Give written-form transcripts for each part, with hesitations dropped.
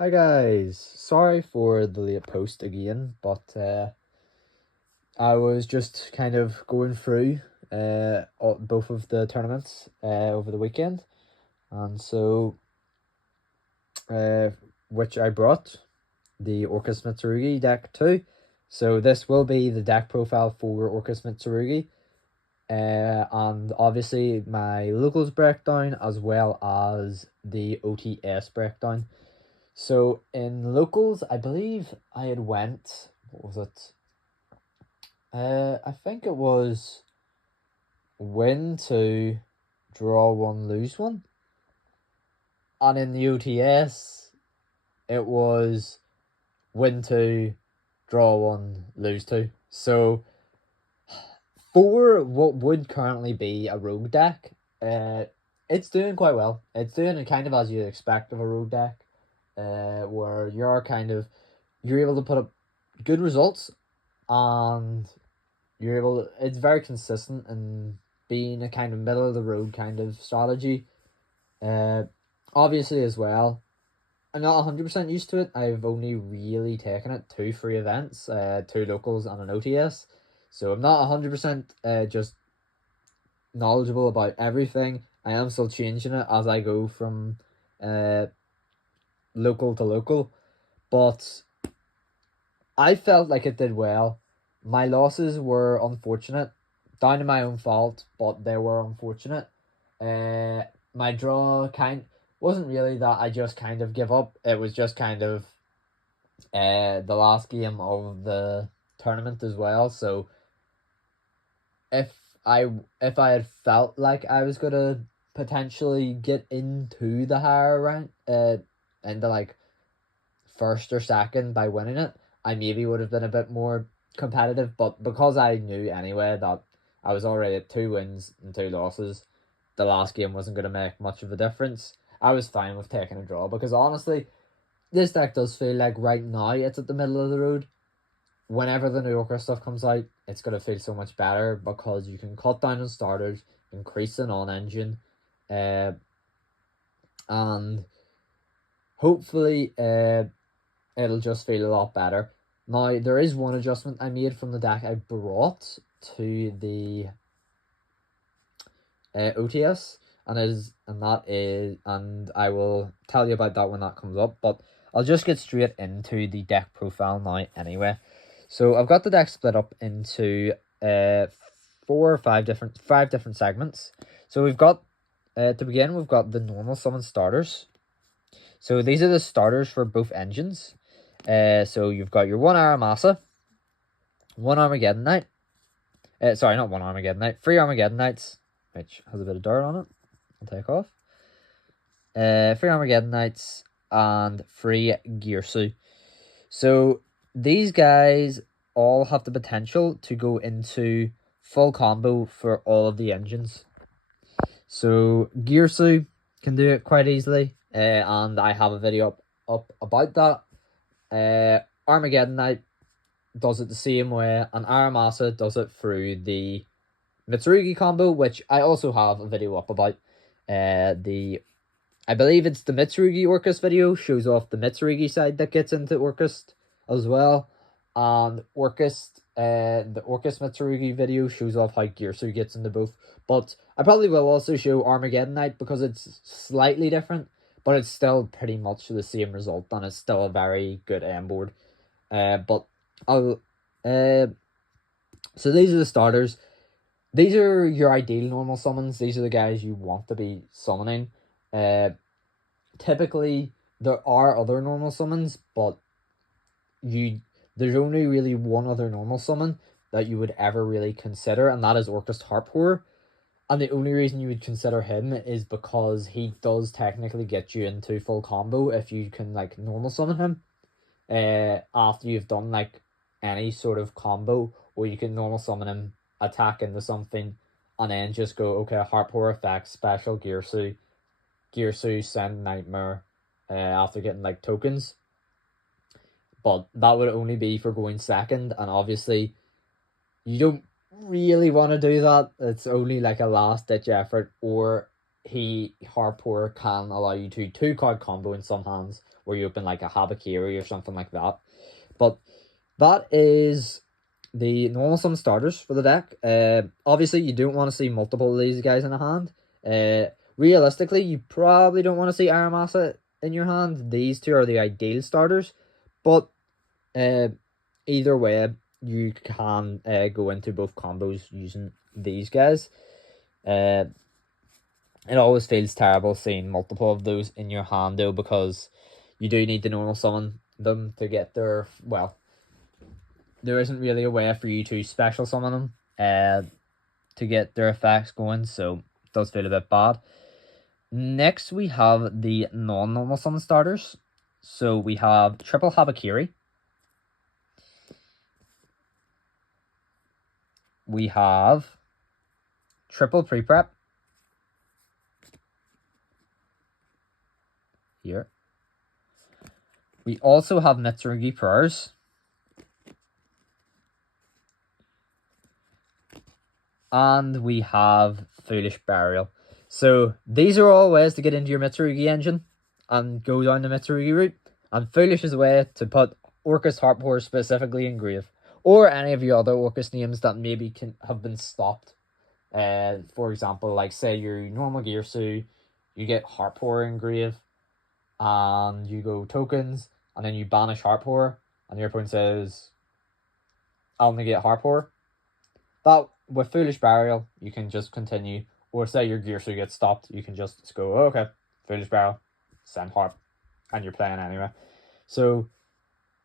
Hi guys, sorry for the late post again, but I was just kind of going through both of the tournaments over the weekend, and so uh, which I brought the Orcust Mitsurugi deck too. So this will be the deck profile for Orcust Mitsurugi, and obviously my locals breakdown as well as the OTS breakdown. So in locals, I believe I had went. What was it? I think it was win two, draw one, lose one. And in the OTS, it was win two, draw one, lose two. So for what would currently be a rogue deck, it's doing quite well. It's doing it kind of as you'd expect of a rogue deck, where you're able to put up good results, and it's very consistent in being a kind of middle of the road kind of strategy. Obviously as well, I'm not 100% used to it. I've only really taken it two free events, two locals and an OTS. So I'm not 100% just knowledgeable about everything. I am still changing it as I go from local to local. But I felt like it did well. My losses were unfortunate, down to my own fault, but they were unfortunate. My draw wasn't really that I just kind of give up. It was just kind of the last game of the tournament as well. So if if I had felt like I was gonna potentially get into the higher rank, into like first or second by winning it, I maybe would have been a bit more competitive. But because I knew anyway that I was already at 2 wins and 2 losses, the last game wasn't going to make much of a difference. I was fine with taking a draw because honestly, this deck does feel like right now it's at the middle of the road. Whenever the New Yorker stuff comes out, it's going to feel so much better because you can cut down on starters, increase the non-engine, and hopefully it'll just feel a lot better. Now, there is one adjustment I made from the deck I brought to the OTS, and I will tell you about that when that comes up. But I'll just get straight into the deck profile now anyway. So I've got the deck split up into five different segments. So we've got to begin, we've got the normal summon starters. So these are the starters for both engines. So you've got your one Aramasa, one Armageddon Knight. Sorry, not one Armageddon Knight. 3 Armageddon Knights, which has a bit of dirt on it. I'll take off. 3 Armageddon Knights and 3 Gearsu. So these guys all have the potential to go into full combo for all of the engines. So Gearsu can do it quite easily, and I have a video up about that. Armageddon Knight does it the same way, and Aramasa does it through the Mitsurugi combo, which I also have a video up about. I believe it's the Mitsurugi Orcust video, shows off the Mitsurugi side that gets into Orcust as well. And the Orcust Mitsurugi video shows off how Gearsu gets into both. But I probably will also show Armageddon Knight because it's slightly different, but it's still pretty much the same result, and it's still a very good end board. But I'll so these are the starters. These are your ideal normal summons. These are the guys you want to be summoning. Typically there are other normal summons, but there's only really one other normal summon that you would ever really consider, and that is Orcust Harpour. And the only reason you would consider him is because he does technically get you into full combo if you can like normal summon him. After you've done like any sort of combo, or you can normal summon him, attack into something, and then just go, okay, Harpour effects, special Gearsu, send Nightmare, after getting like tokens. But that would only be for going second, and obviously you don't really want to do that. It's only like a last ditch effort, or Harpour can allow you to 2-card combo in some hands where you open like a Habakiri or something like that. But that is the normal summon starters for the deck. Obviously, you don't want to see multiple of these guys in a hand. Realistically, you probably don't want to see Aramasa in your hand. These two are the ideal starters. But either way, you can go into both combos using these guys. It always feels terrible seeing multiple of those in your hand, though, because you do need to normal summon them to get their, well, there isn't really a way for you to special summon them to get their effects going, so it does feel a bit bad. Next, we have the non-normal summon starters. So we have triple Habakiri. We have triple pre-prep. Here. We also have Mitsurugi Prayers. And we have Foolish Burial. So these are all ways to get into your Mitsurugi engine and go down the Mitsurugi route. And Foolish is a way to put Orcust Harpour specifically in grave. Or any of your other Orcust names that maybe can have been stopped. For example, like say your normal Gearsu, you get Harpour in grave, and you go tokens, and then you banish Harpour, and your opponent says, I'll negate Harpour. That, with Foolish Burial, you can just continue. Or say your Gearsu gets stopped, you can just go, oh, okay, Foolish Burial, send Harp, and you're playing anyway. So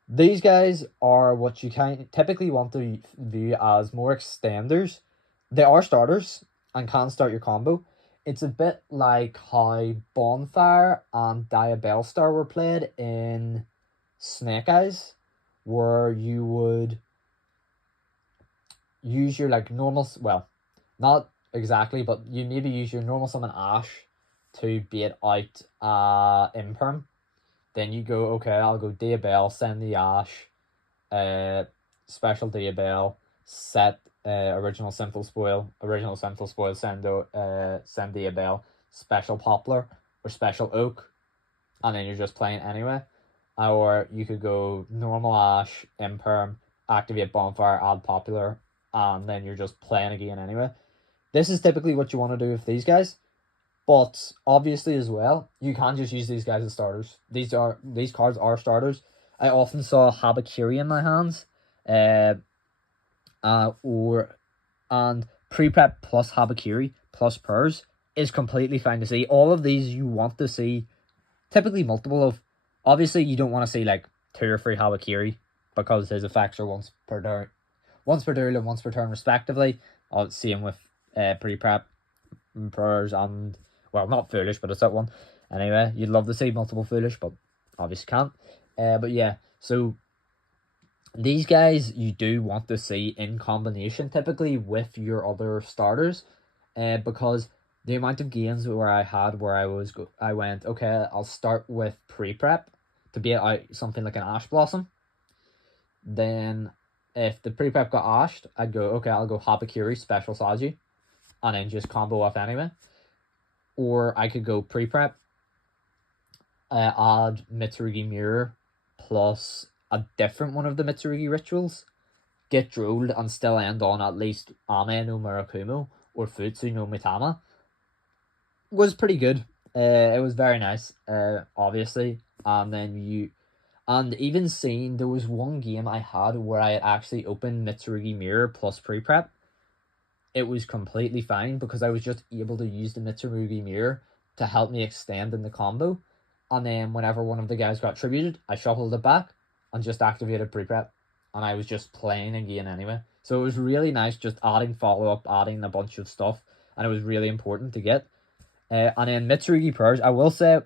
these guys are what you typically want to view as more extenders. They are starters and can start your combo. It's a bit like how Bonfire and Diabellstar were played in Snake Eyes, where you would use your like normal, well, not exactly, but you maybe use your normal summon Ash to bait out Imperm. Then you go, okay, I'll go Diabell, send the Ash, special Diabell, set original Simple Spoil, send Diabell, special Poplar, or special Oak, and then you're just playing anyway. Or you could go normal Ash, Imperm, activate Bonfire, add Popular, and then you're just playing again anyway. This is typically what you want to do with these guys. But obviously as well, you can just use these guys as starters. These cards are starters. I often saw Habakiri in my hands. And pre-prep plus Habakiri plus Purrs is completely fine to see. All of these you want to see typically multiple of. Obviously you don't want to see like 2 or 3 Habakiri because his effects are once per duel and once per turn respectively. Same with pre-prep, Purrs, and well, not Foolish, but it's that one. Anyway, you'd love to see multiple Foolish, but obviously can't. But yeah, so these guys you do want to see in combination typically with your other starters, because the amount of games where I went, okay, I'll start with pre-prep to be out something like an Ash Blossom. Then if the pre-prep got ashed, I'd go, okay, I'll go Habakiri, special Saji, and then just combo off anyway. Or I could go pre-prep, add Mitsurugi Mirror plus a different one of the Mitsurugi rituals, get drooled, and still end on at least Ame no Murakumo or Futsu no Mitama. Was pretty good. It was very nice, obviously. And then even seeing, there was one game I had where I had actually opened Mitsurugi Mirror plus pre-prep. It was completely fine because I was just able to use the Mitsurugi Mirror to help me extend in the combo. And then whenever one of the guys got tributed, I shuffled it back and just activated pre-prep. And I was just playing again anyway. So it was really nice just adding follow-up, adding a bunch of stuff. And it was really important to get. And then Mitsurugi Prayers, I will say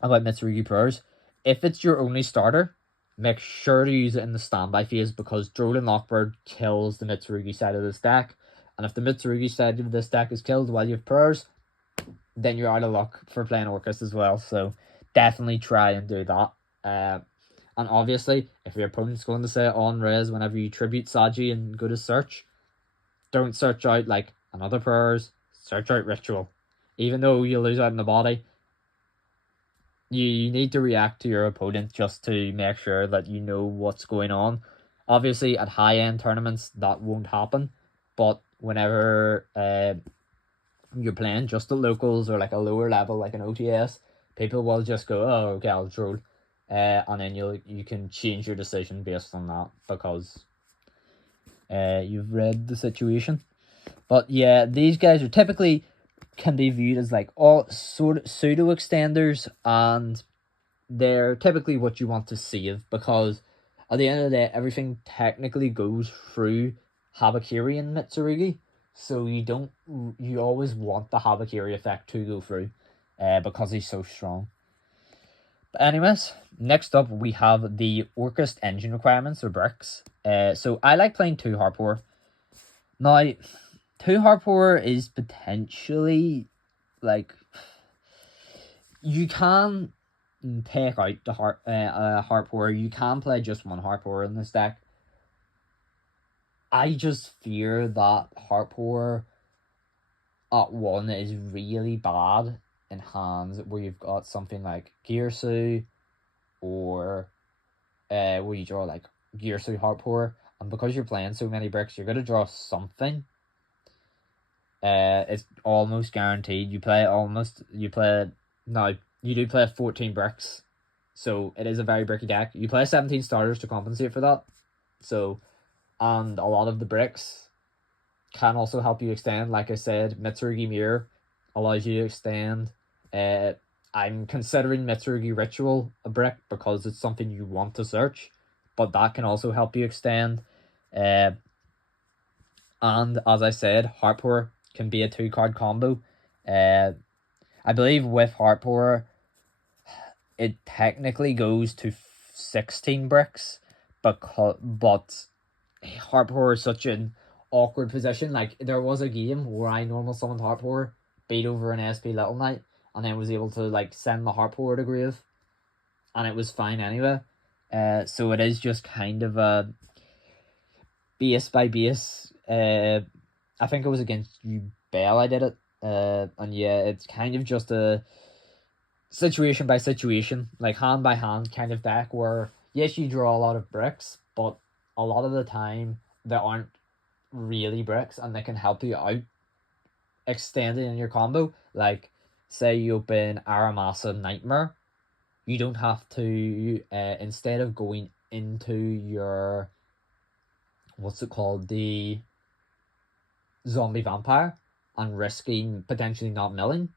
about Mitsurugi Prayers, if it's your only starter, make sure to use it in the standby phase because Drolan Lockbird kills the Mitsurugi side of this deck. And if the Mitsurugi side of this deck is killed while you have Prayers, then you're out of luck for playing Orcust as well. So definitely try and do that. And obviously, if your opponent's going to say on res whenever you tribute Saji and go to search, don't search out like another Prayers, search out Ritual. even though you lose out in the body, you need to react to your opponent just to make sure that you know what's going on. Obviously, at high-end tournaments, that won't happen, but whenever you're playing just the locals or like a lower level, like an OTS, people will just go, oh, okay, I'll troll. And then you can change your decision based on that because you've read the situation. But yeah, these guys are typically can be viewed as like all sort of pseudo extenders, and they're typically what you want to save because at the end of the day, everything technically goes through Habakiri and Mitsurugi, so you always want the Habakiri effect to go through, because he's so strong. But anyways, next up we have the Orcust engine requirements or bricks. So I like playing 2 Harpour. Now, 2 Harpour is potentially like you can take out the Harpour. You can play just 1 Harpour in this deck. I just fear that Harpour at 1 is really bad in hands where you've got something like Gearsu or where you draw like Gearsu Harpour, and because you're playing so many bricks, you're gonna draw something. It's almost guaranteed. You do play 14 bricks, so it is a very bricky deck. You play 17 starters to compensate for that. So, and a lot of the bricks can also help you extend. Like I said, Mitsurugi Mirror allows you to extend. I'm considering Mitsurugi Ritual a brick because it's something you want to search, but that can also help you extend. And as I said, Harpour can be a 2-card combo. I believe with Harpour, it technically goes to 16 bricks, but Harpour is such an awkward position. Like, there was a game where I normal summoned Harpour, beat over an SP Little Knight, and then was able to like send the Harpour to grave, and it was fine anyway. So it is just kind of a base by base. I think it was against you, Bell. I did it. And yeah, it's kind of just a situation by situation, like hand by hand kind of deck where yes, you draw a lot of bricks, but a lot of the time they aren't really bricks and they can help you out extending in your combo. Like, say you open Aramasa Nightmare, you don't have to instead of going into your what's it called, the zombie vampire, and risking potentially not milling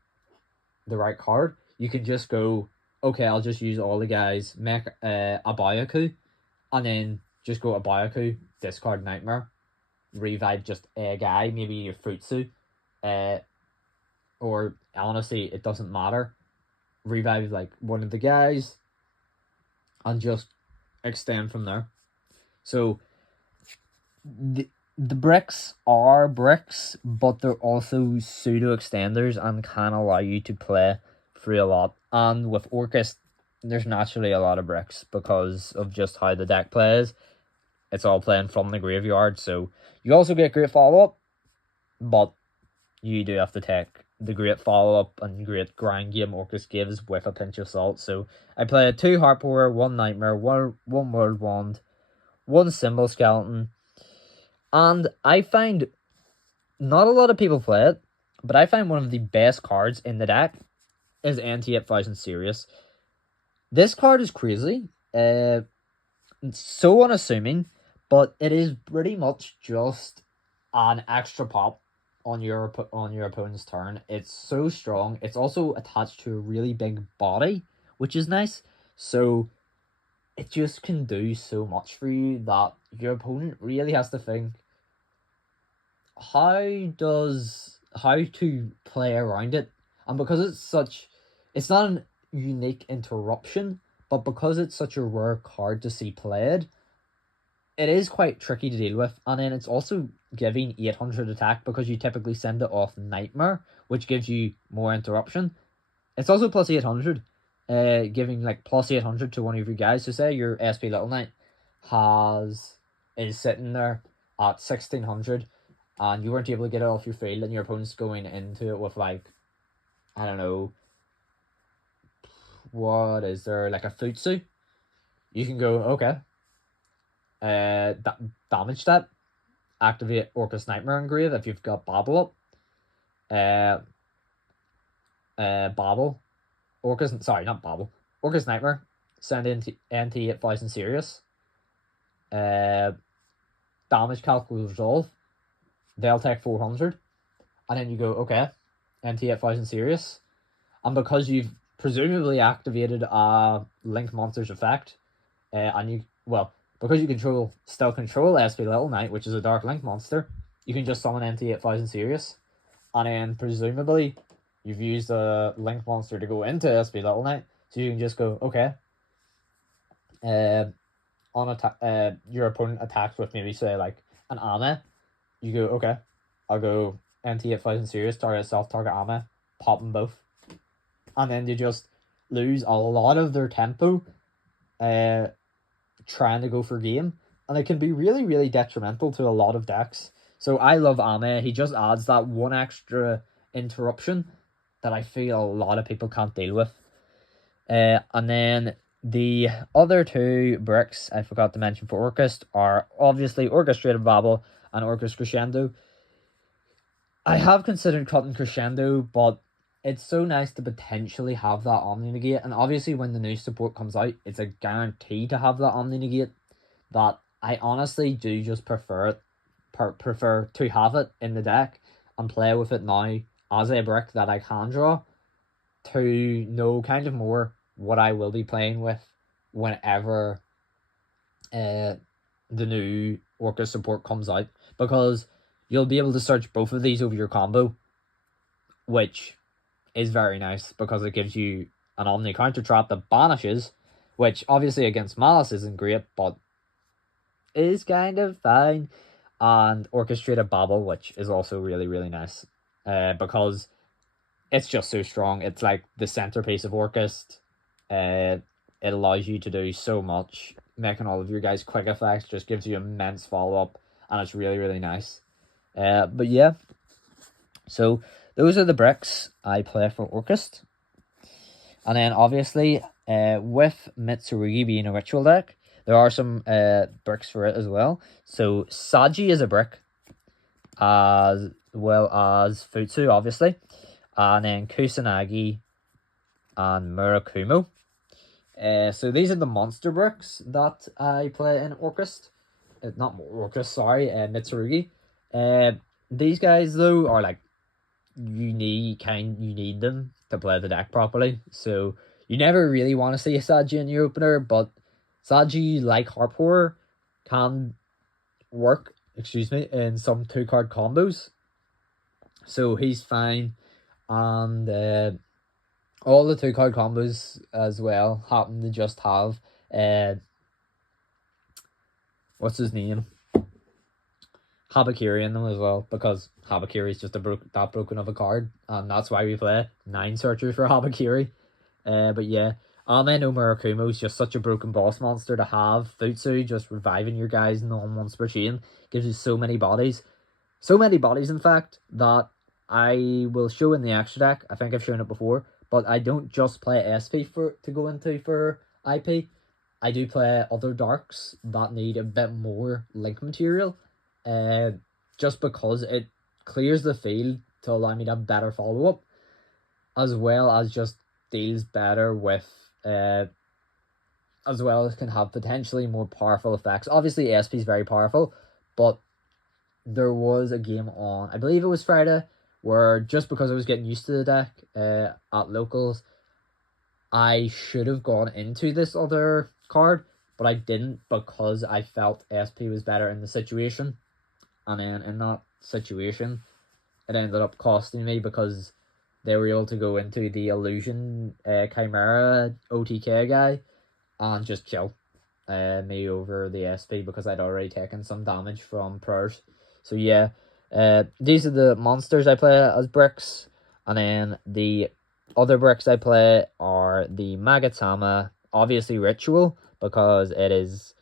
the right card, you can just go, okay, I'll just use all the guys, make a Abayaku, and then just go Abayaku, discard Nightmare, revive just a guy, maybe your Futsu, or honestly, it doesn't matter. Revive like one of the guys, and just extend from there. So the bricks are bricks, but they're also pseudo extenders and can allow you to play through a lot. And with Orcust, there's naturally a lot of bricks because of just how the deck plays. It's all playing from the graveyard, so you also get great follow-up, but you do have to take the great follow-up and great grind game Orcust gives with a pinch of salt. So I play 2 Harpour, 1 Nightmare, 1 World Wand, 1 Symbol Skeleton, and I find not a lot of people play it, but I find one of the best cards in the deck is NT8000 Sirius. This card is crazy. It's so unassuming, but it is pretty much just an extra pop on your opponent's turn. It's so strong. It's also attached to a really big body, which is nice. So it just can do so much for you that your opponent really has to think, how to play around it. And because it's not a unique interruption, but because it's such a rare card to see played, it is quite tricky to deal with. And then it's also giving 800 attack because you typically send it off Nightmare, which gives you more interruption. It's also plus 800, giving like plus 800 to one of your guys. So say your SP Little Knight is sitting there at 1600, and you weren't able to get it off your field, and your opponent's going into it with like I don't know, what is there, like a Futsu, you can go, okay, damage that, activate Orcust Nightmare Engrave if you've got Babble up. Babble. Orcust, sorry, not Babble. Orcust Nightmare. Send in NT 8000 Sirius. Damage calc will resolve. They'll take 400. And then you go, okay, NT 8000 Sirius. And because you've presumably activated a Link Monster's effect, and you, well, because you still control SP Little Knight, which is a Dark Link monster, you can just summon NT 8000 Sirius. And then presumably you've used a Link monster to go into SP Little Knight, so you can just go, okay. On attack, your opponent attacks with maybe say like an Ame, you go, okay, I'll go NT 8000 Sirius, target self, target Ame, pop them both. And then they just lose a lot of their tempo trying to go for game, and it can be really, really detrimental to a lot of decks. So I love Ame. He just adds that one extra interruption that I feel a lot of people can't deal with. And then the other two bricks I forgot to mention for Orcust are obviously Orchestrated Babble and Orcust Crescendo. I have considered cutting Crescendo, but it's so nice to potentially have that Omni Negate, and obviously when the new support comes out, it's a guarantee to have that Omni Negate, that I honestly do just prefer to have it in the deck and play with it now as a brick that I can draw, to know kind of more what I will be playing with whenever the new Orcust support comes out, because you'll be able to search both of these over your combo, which is very nice because it gives you an Omni counter trap that banishes, which obviously against Malice isn't great, but is kind of fine, and Orchestrated Babble, which is also really, really nice, because it's just so strong. It's like the centerpiece of Orcust. It allows you to do so much, making all of your guys' quick effects, just gives you immense follow-up, and it's really, really nice. But yeah, so those are the bricks I play for Orcust. And then obviously, with Mitsurugi being a ritual deck, there are some bricks for it as well. So Saji is a brick, as well as Futsu, obviously. And then Kusanagi and Murakumo. So these are the monster bricks that I play in Orcust. Not Orcust, sorry, Mitsurugi. These guys though are like, you need them to play the deck properly. So you never really want to see a Saji in your opener, but Saji, like Harp Horror, can work, in some 2-card combos. So he's fine. And all the 2-card combos as well happen to just have what's his name? Habakiri in them as well, because Habakiri is just that broken of a card, and that's why we play 9 searchers for Habakiri. But yeah, Ame no Murakumo is just such a broken boss monster to have. Futsu, just reviving your guys non-once per chain, gives you so many bodies. So many bodies, in fact, that I will show in the extra deck. I think I've shown it before, but I don't just play SP to go into for IP. I do play other darks that need a bit more link material, just because it clears the field to allow me to have better follow-up, as well as just deals better with, as well as can have potentially more powerful effects. Obviously, SP is very powerful, but there was a game on, I believe it was Friday, where just because I was getting used to the deck at locals, I should have gone into this other card, but I didn't, because I felt SP was better in the situation. And then in that situation, it ended up costing me, because they were able to go into the Illusion Chimera OTK guy and just kill me over the SP, because I'd already taken some damage from prayers. So yeah, these are the monsters I play as bricks. And then the other bricks I play are the Magatama, obviously Ritual, because it is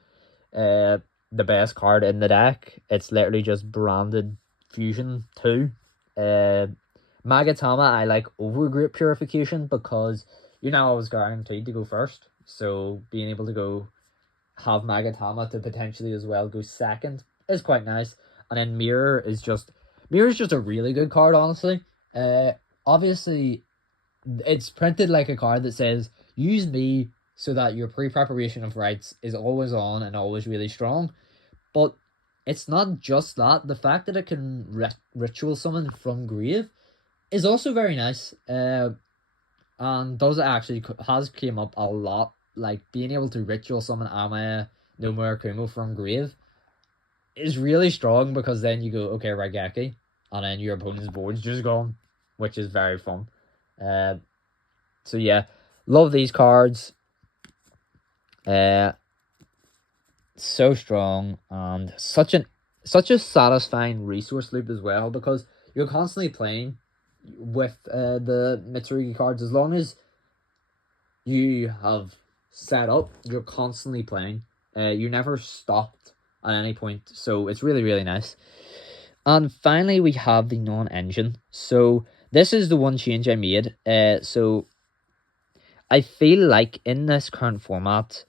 the best card in the deck. It's literally just branded Fusion 2. Magatama I like over Great Purification because you're not always guaranteed to go first. So being able to go have Magatama to potentially as well go second is quite nice. And then Mirror is just a really good card, honestly. Obviously it's printed like a card that says use me so that your pre-preparation of rights is always on and always really strong. But it's not just that. The fact that it can ritual summon from grave is also very nice. And does actually has came up a lot. Like being able to ritual summon Amaya no Murakumo from grave is really strong because then you go, okay, Raigeki, and then your opponent's board's just gone, which is very fun. So yeah, love these cards. So strong and such a satisfying resource loop as well because you're constantly playing with the Mitsurugi cards. As long as you have set up, you're constantly playing. You never stopped at any point, so it's really, really nice. And finally, we have the non-engine. So this is the one change I made. So I feel like in this current format,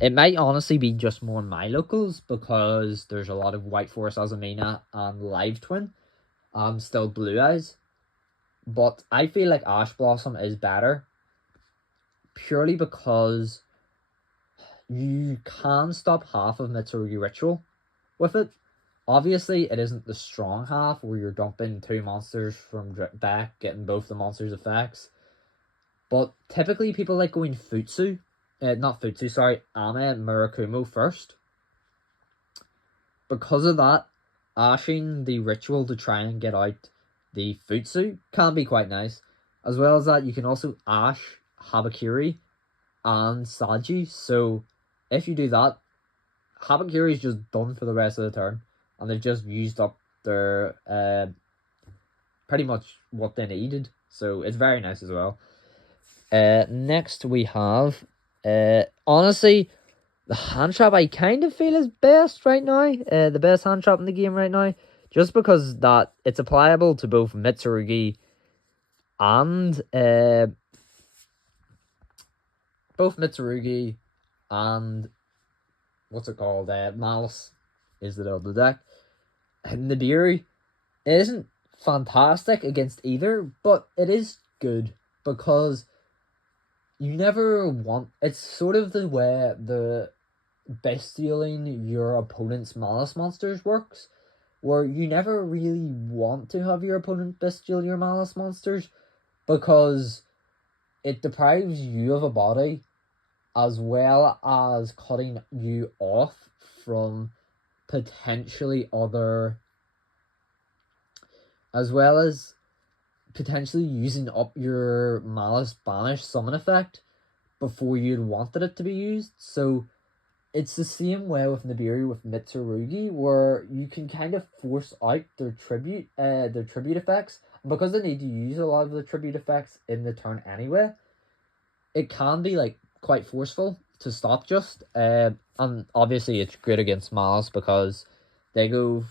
it might honestly be just more my locals because there's a lot of White Forest Azumina and Live Twin. Still Blue Eyes. But I feel like Ash Blossom is better purely because you can stop half of Mitsurugi Ritual with it. Obviously, it isn't the strong half where you're dumping 2 monsters from deck, getting both the monsters' effects. But typically, people like going Futsu. Not Futsu, sorry, Ame Murakumo first. Because of that, ashing the ritual to try and get out the Futsu can be quite nice. As well as that, you can also ash Habakiri and Saji. So if you do that, Habakiri is just done for the rest of the turn. And they've just used up their pretty much what they needed. So it's very nice as well. Next we have honestly the hand trap I kind of feel is best right now. The best hand trap in the game right now. Just because that it's applicable to both Mitsurugi and what's it called? Malice is the other deck. And Nibiru, it isn't fantastic against either, but it is good because you never want. It's sort of the way the bestialing your opponent's Malice monsters works, where you never really want to have your opponent bestial your Malice monsters because it deprives you of a body as well as cutting you off from potentially other, as well as potentially using up your Malice Banish summon effect before you'd wanted it to be used. So it's the same way with Nibiru with Mitsurugi, where you can kind of force out their tribute effects. And because they need to use a lot of the tribute effects in the turn anyway, it can be like quite forceful to stop just. And obviously it's great against Malice because they go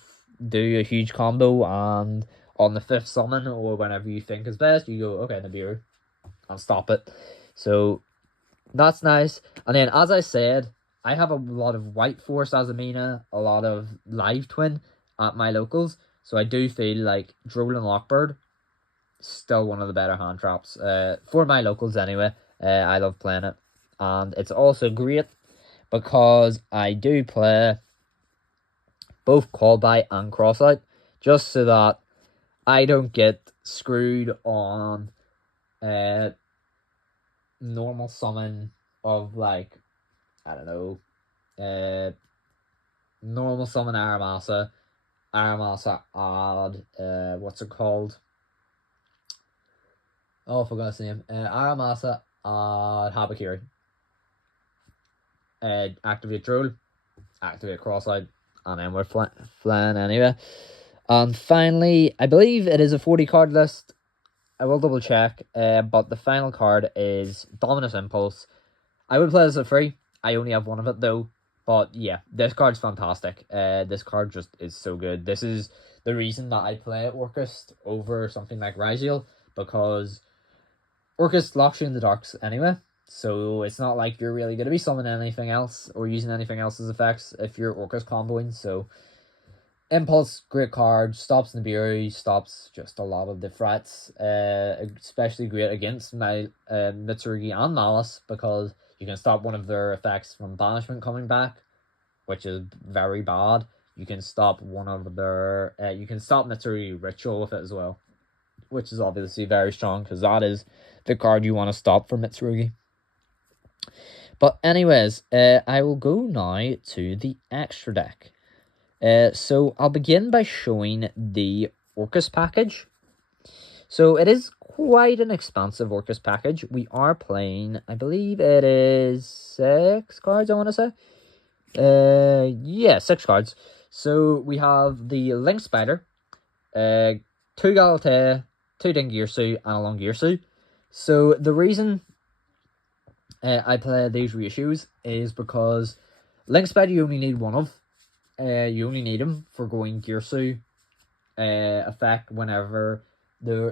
do a huge combo and on the 5th summon or whenever you think is best, you go, okay, Nibiru, and stop it. So that's nice. And then, as I said, I have a lot of White Force Azumina, a lot of Live Twin at my locals. So I do feel like Droll and Lockbird still one of the better hand traps. For my locals anyway. I love playing it. And it's also great because I do play both Call By and Cross Out, just so that I don't get screwed on normal summon of like, I don't know, normal summon Aramasa add, what's it called? Oh, I forgot his name. Aramasa add Habakiri. Activate Droll, activate Cross Out, and then we're flying anyway. And finally, I believe it is a 40 card list. I will double check. But the final card is Dominus Impulse. I would play this at free. I only have one of it though. But yeah, this card's fantastic. This card just is so good. This is the reason that I play Orcust over something like Ryziel, because Orcust locks you in the darks anyway, so it's not like you're really going to be summoning anything else or using anything else's effects if you're Orcust comboing. So Impulse, great card, stops Nibiru, stops just a lot of the threats, especially great against my Mitsurugi and Malice, because you can stop one of their effects from banishment coming back, which is very bad. You can stop one of their you can stop Mitsurugi Ritual with it as well, which is obviously very strong, because that is the card you want to stop for Mitsurugi. But anyways, I will go now to the extra deck. So I'll begin by showing the Orcust package. So it is quite an expansive Orcust package. We are playing, I believe it is 6 cards, I want to say. Yeah, 6 cards. So we have the Link Spider, 2 Galatea, 2 Dingirsu, and a Longirsu. So the reason I play these reissues is because Link Spider you only need one of. You only need him for going Girsu effect whenever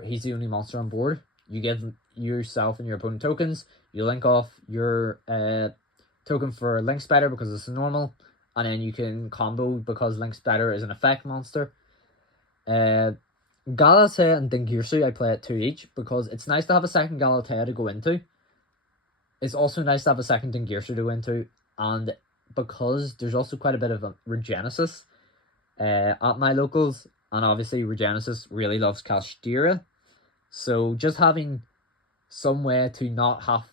he's the only monster on board. You give yourself and your opponent tokens. You link off your token for Link Spider because it's normal, and then you can combo because Link Spider is an effect monster. Galatea and Dingirsu I play at 2 each because it's nice to have a second Galatea to go into. It's also nice to have a second Dingirsu to go into, and because there's also quite a bit of Regenesis at my locals, and obviously Regenesis really loves Castira, so just having some way to not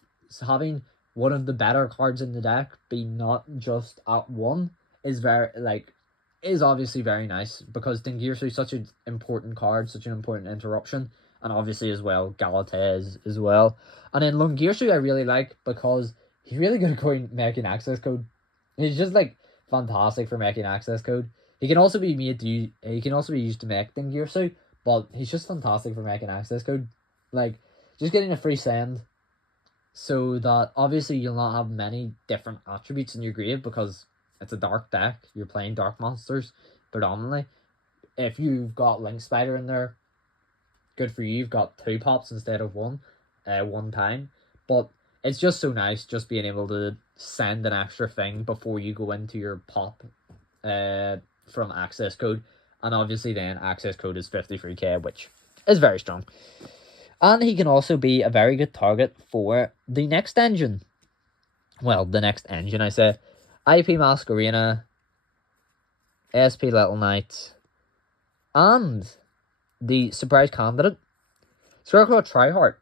having one of the better cards in the deck be not just at 1 is obviously very nice, because Dingirsu is such an important card, such an important interruption, and obviously as well Galatea as well. And then Longirsu I really like because he's really good at making access code. He's just fantastic for making access code. He can also be used to make Dingirsu, but he's just fantastic for making access code. Just getting a free send, so that obviously you'll not have many different attributes in your grave because it's a dark deck. You're playing dark monsters predominantly. If you've got Link Spider in there, good for you. You've got 2 pops instead of 1, one time. But it's just so nice just being able to send an extra thing before you go into your pop from access code. And obviously then access code is 53k, which is very strong. And he can also be a very good target for the next engine. Well, the next engine, I say. IP Masquerena, SP Little Knight, and the surprise candidate, Scarecrow Tryhard.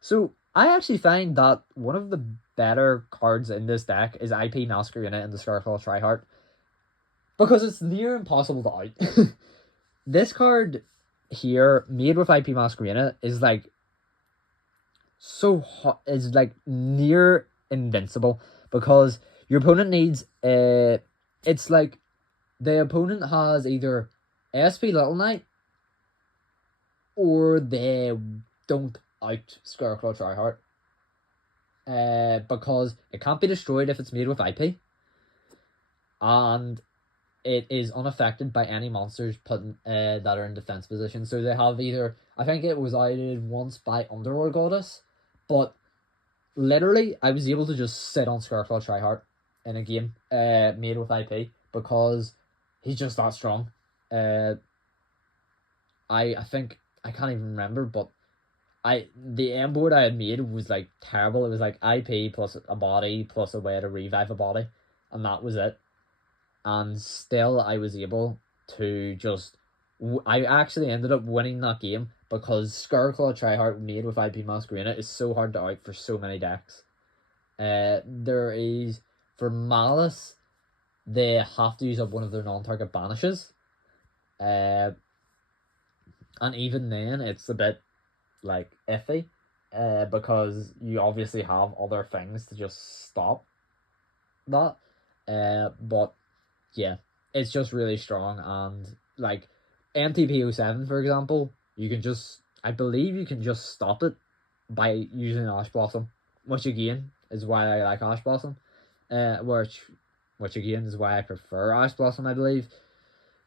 So I actually find that one of the better cards in this deck is IP Masquerena and the Scarecrow Tryhard, because it's near impossible to out. This card here, made with IP Masquerena, is so hot, is near invincible, because your opponent needs it's the opponent has either SP Little Knight or they don't out Scarecrow Tryhard, because it can't be destroyed if it's made with IP, and it is unaffected by any monsters that are in defense position. So they have either, I think it was outed once by Underworld Goddess, but literally I was able to just sit on Scarecrow Tryhard in a game made with IP because he's just that strong. I think, I can't even remember, but the M board I had made was terrible. It was IP plus a body plus a way to revive a body, and that was it. And still I was able to just I actually ended up winning that game because Scarecrow Tryhard made with IP Masquerena is so hard to out for so many decks. There is, for Malice, they have to use up one of their non-target banishes. And even then, it's a bit iffy, because you obviously have other things to just stop that. But yeah, it's just really strong, and MTP07, for example, you can just, I believe you can just stop it by using Ash Blossom, which again is why I like Ash Blossom, which again is why I prefer Ash Blossom, I believe.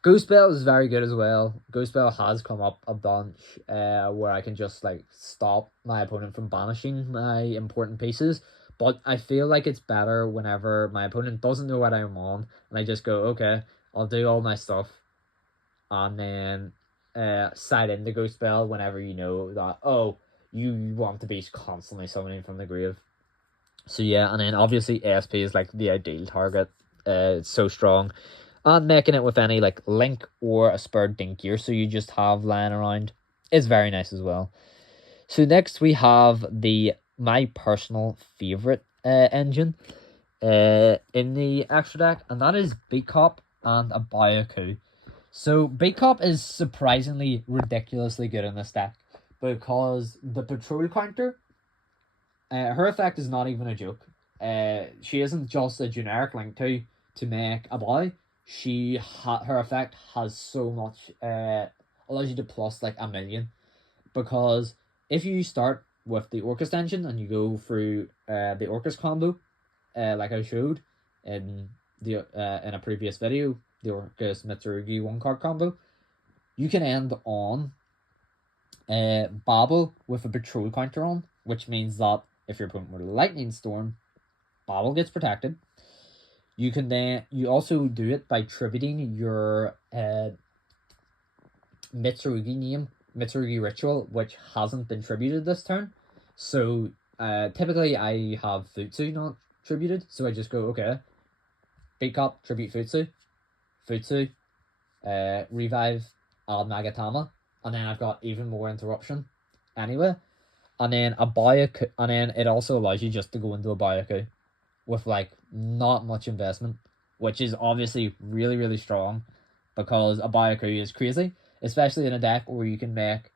Ghost Bell is very good as well. Ghost Bell has come up a bunch where I can just like stop my opponent from banishing my important pieces. But I feel like it's better whenever my opponent doesn't know what I'm on and I just go, okay, I'll do all my stuff and then side in the Ghost Bell whenever you know that, oh, you want to be constantly summoning from the grave. So yeah, and then obviously ASP is like the ideal target. It's so strong. And making it with any like Link or a spurred Dinkier, so you just have lying around, is very nice as well. So next we have my personal favorite engine in the extra deck, and that is Beat Cop and a Byaku. So Beat Cop is surprisingly ridiculously good in this deck because the patrol counter, her effect is not even a joke. She isn't just a generic Link to make a boy. Her effect has so much allows you to plus like 1,000,000, because if you start with the Orcust engine and you go through the Orcust combo, like I showed in in a previous video, the Orcust Mitsurugi 1-card combo, you can end on Babel with a patrol counter on, which means that if your opponent were to Lightning Storm, Babel gets protected. You also do it by tributing your Mitsurugi name, Mitsurugi Ritual, which hasn't been tributed this turn. So typically I have Futsu not tributed, so I just go, okay, Beat Cop, tribute Futsu, revive Al Magatama, and then I've got even more interruption anyway. And then and then it also allows you just to go into a Byaku with like not much investment, which is obviously really, really strong, because a Byaku is crazy, especially in a deck where you can make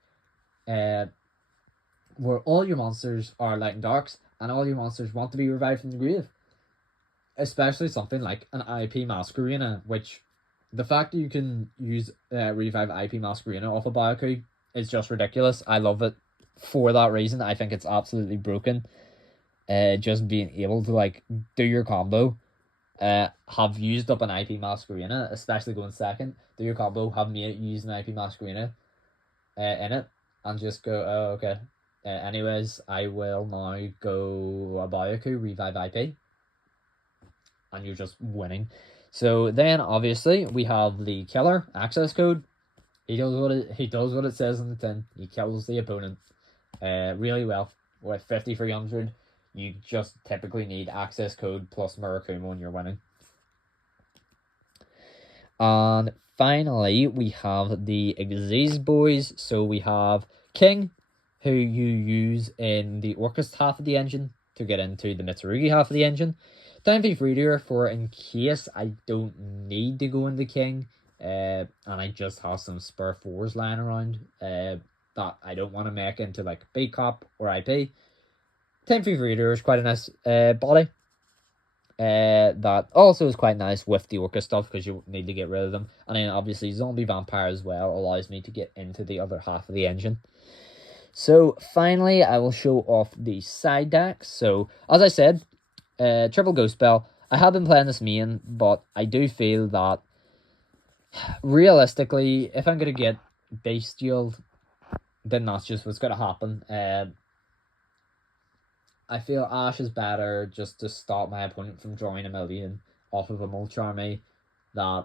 where all your monsters are light and darks and all your monsters want to be revived from the grave. Especially something like an IP Masquerena, which the fact that you can use revive IP Masquerena off a Byaku is just ridiculous. I love it for that reason. I think it's absolutely broken. Just being able to like do your combo, have used up an IP Masquerena, especially going second, do your combo, have made it use an IP Masquerena in it, and just go, oh, okay. Anyways, I will now go a Byaku, revive IP, and you're just winning. So then, obviously, we have the killer access code. He does what it says on the tin. He kills the opponent, really well. With 5300, you just typically need access code plus Murakumo and you're winning. And finally, we have the Xyz boys. So we have King, who you use in the Orcust half of the engine to get into the Mitsurugi half of the engine. Time Thief Reader for in case I don't need to go into King, and I just have some spare 4s lying around that I don't want to make into like Beat Cop or IP. Time Thief Reader is quite a nice body. That also is quite nice with the Orca stuff because you need to get rid of them. And then obviously Zombie Vampire as well allows me to get into the other half of the engine. So finally, I will show off the side decks. So as I said, triple Ghost Bell. I have been playing this main, but I do feel that realistically, if I'm going to get Bestial, then that's just what's going to happen. I feel Ash is better just to stop my opponent from drawing 1,000,000 off of a Mulch Army. That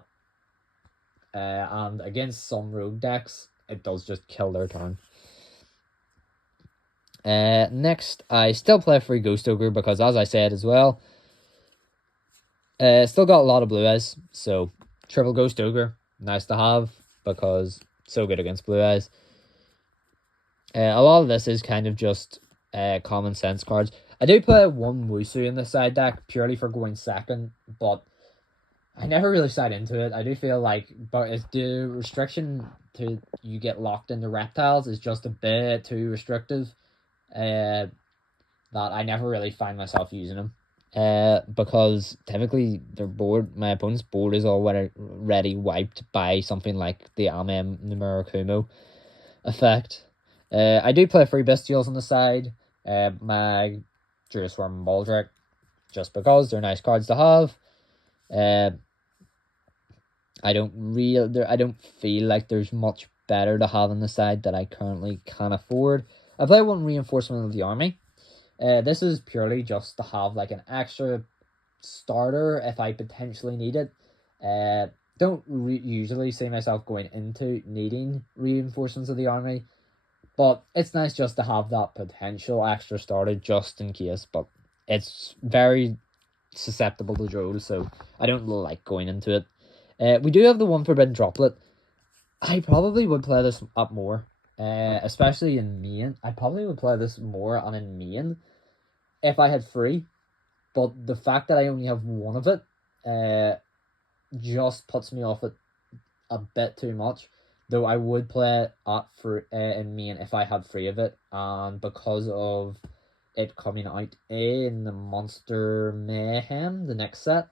and against some rogue decks, it does just kill their turn. Next, I still play free Ghost Ogre because, as I said as well, still got a lot of blue eyes, so triple Ghost Ogre, nice to have because so good against blue eyes. A lot of this is kind of just common sense cards. I do play one Wusu in the side deck purely for going second, but I never really side into it. I do feel like, but it's the restriction to you get locked into reptiles is just a bit too restrictive. That I never really find myself using them. Because typically their board, my opponent's board is already wiped by something like the Amem Numerakumo effect. I do play free Bestials on the side. Mag, Duraswarm, and Baldric, just because they're nice cards to have. I don't feel like there's much better to have on the side that I currently can afford. I play one Reinforcement of the Army. This is purely just to have like an extra starter if I potentially need it. Don't usually see myself going into needing Reinforcements of the Army, but it's nice just to have that potential extra starter just in case. But it's very susceptible to droll, so I don't like going into it. We do have the one Forbidden Droplet. I probably would play this up more, especially in main. I probably would play this more on in main if I had free. But the fact that I only have one of it, just puts me off it a bit too much. Though I would play it at for in main if I had three of it, and because of it coming out in the Monster Mayhem, the next set,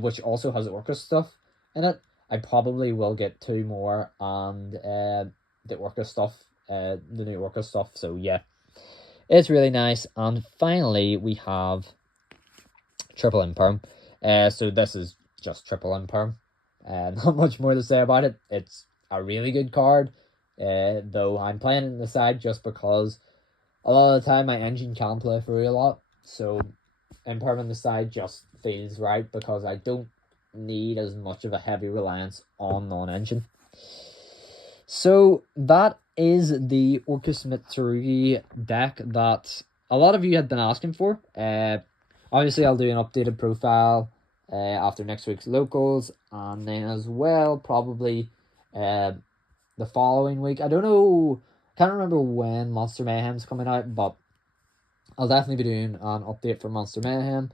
which also has Orcust stuff in it, I probably will get two more and the Orcust stuff, the new Orcust stuff. So yeah, it's really nice. And finally, we have Triple Imperm. So this is just Triple Imperm. Not much more to say about it. It's a really good card, though I'm playing it in the side just because a lot of the time my engine can play through a lot. So Imperm on the side just feels right because I don't need as much of a heavy reliance on non-engine. So that is the Orcust Mitsurugi deck that a lot of you had been asking for. Obviously, I'll do an updated profile after next week's locals, and then as well probably the following week. I don't know, can't remember when Monster Mayhem's coming out, but I'll definitely be doing an update for Monster Mayhem,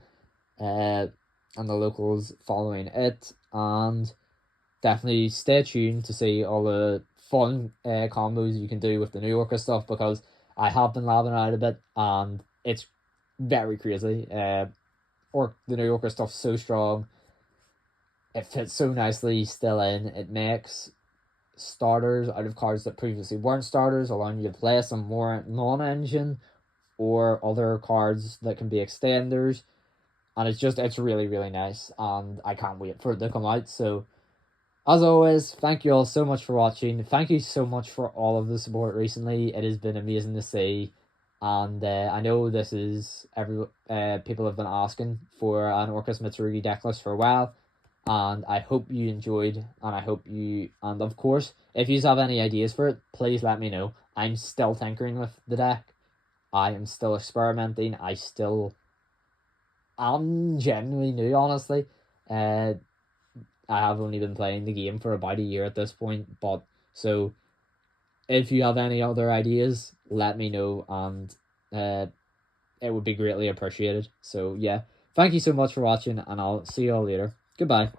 and the locals following it, and definitely stay tuned to see all the fun combos you can do with the New Yorker stuff, because I have been labbing out a bit and it's very crazy. Or the New Yorker stuff's so strong, it fits so nicely still in. It makes starters out of cards that previously weren't starters, allowing you to play some more non-engine or other cards that can be extenders, and it's really, really nice, and I can't wait for it to come out. So as always, thank you all so much for watching. Thank you so much for all of the support recently. It has been amazing to see. And I know this is people have been asking for an Orcust Mitsurugi deck list for a while. And I hope you enjoyed, and of course, if you have any ideas for it, please let me know. I'm still tinkering with the deck. I am still experimenting. I'm genuinely new, honestly. I have only been playing the game for about a year at this point, but so if you have any other ideas, let me know, and it would be greatly appreciated. So yeah, thank you so much for watching, and I'll see you all later. Goodbye.